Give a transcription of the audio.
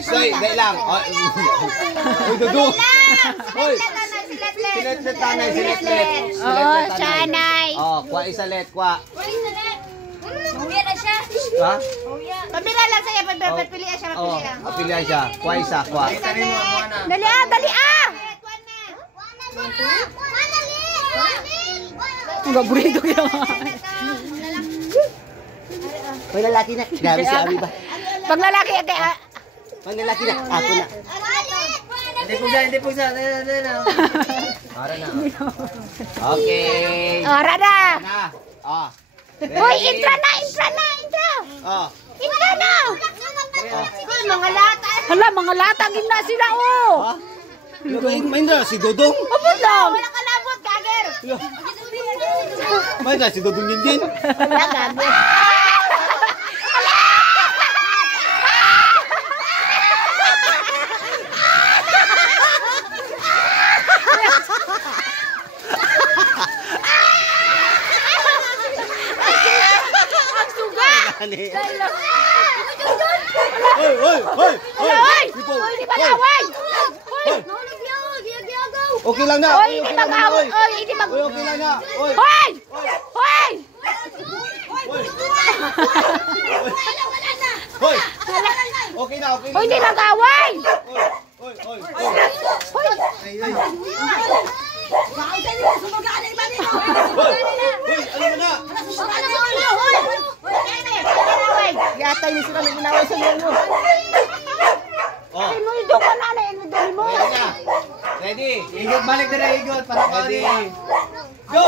Soy, dahil lang. Uy, dudu. Uy. Silet-let tanay, silet-let. Oo, sanay. Oh, kuha isa let, kuha. Uya na siya. Ha? Pabila lang sa'yo, pagpilihan siya, Oh, pilihan siya. Kuha isa, kuha. Dali ah, dali ah! Ang gaburido yun. May lalaki na. Grabe si Abi ba? Pag lalaki, kaya... Pag lalaki na, ako na. Hindi po siya. Ara na. Okay. Ara na! Ah. Uy, intra na! Oh. Intra na! Mga lata. Hala, mga lata, gina sila, oh! Ha? May na si Dodong. Ano daw? Wala ka labot, gager! May na si Dodong din. Wala, gager. Hoy! Hoy, di mag-away! Okay lang na. Hoy, hindi mag-away! Hoy, hindi mag-away! Okay lang na. Hoy! Hoy! Hoy! Hoy! Okay na. Hoy, hindi mag-away! Hoy! Hoy! Yatay ni sila ng inaway sa inyo. Ay, mo ito ka na na yung dali mo. Ready? Igot, balik na igot. Para Ready? Go!